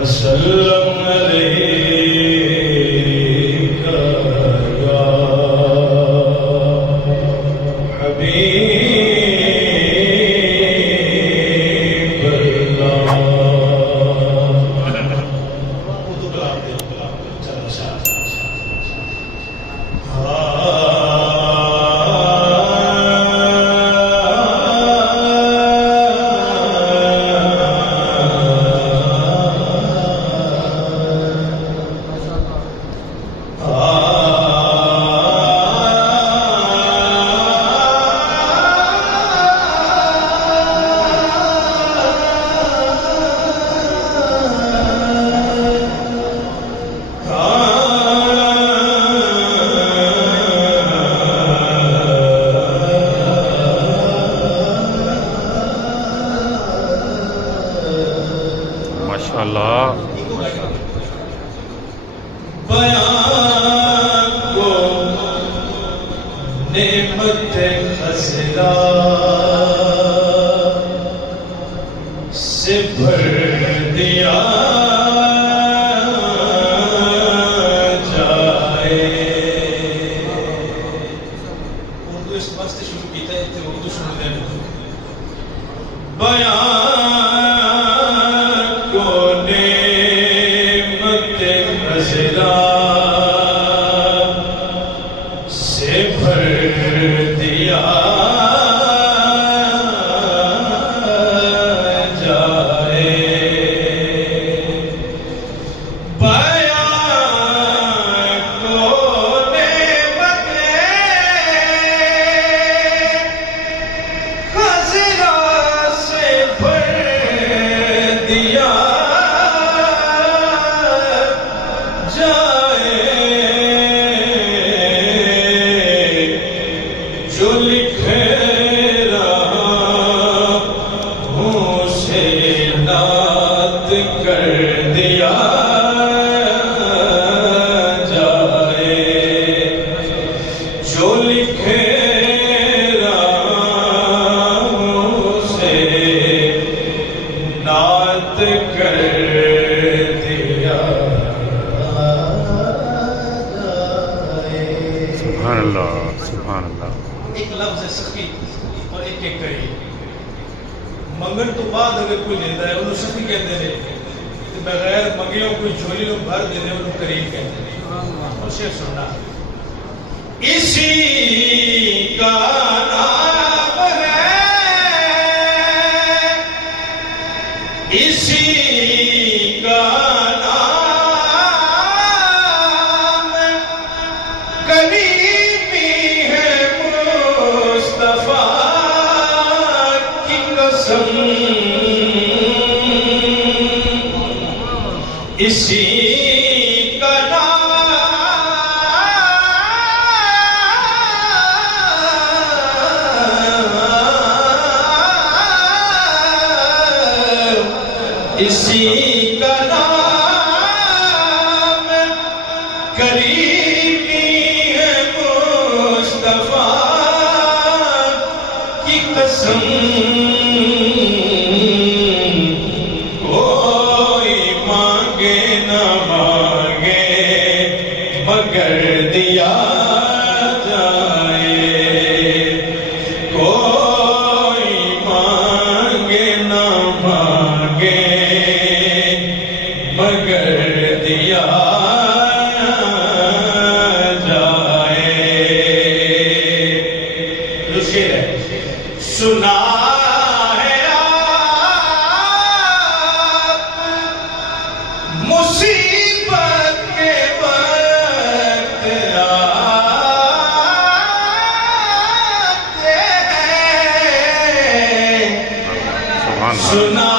وسلم عليك يا حبيب الله. ماشاءاللہ. بیان کو نعمت خزرا سے بھر دیا جائے. اردو اس واسطے شروع کیتا ہے کہ اردو سن لیں. بیان کو نعمت خزرا سے بھر دیا جائے. بیان کو نعمت خزرا سے بھر دیا جائے. جو لکھ رہا ہوں اسے نعت کر دیا جائے. جو لکھ رہا ہوں اسے نعت کر دیا جائے. سبحان اللہ سبحان اللہ. ایک لفظ ہے سخی اور ایک ایک کری. منگن تو بعد اگر کوئی لیتا ہے انہوں سخی کہتے ہیں تو بغیر منگیوں کوئی جھولی لوگ بھر دیتے ہیں انہوں کریم کہتے ہیں. اور شیخ سننا اسی کا نام ہے اسی کا نام کریمی ہے مصطفیٰ کی قسم. اسی کا نام اسی کا نام کریمی ہے مصطفیٰ کی قسم. کوئی مانگے نہ مانگے مگر دیا جائے. کوئی مانگے نہ مانگے مگر دیا جائے. جو شعر ہے سنا ہے آپ مصیبت کے وقت آتے ہیں. سبحان اللہ. سنا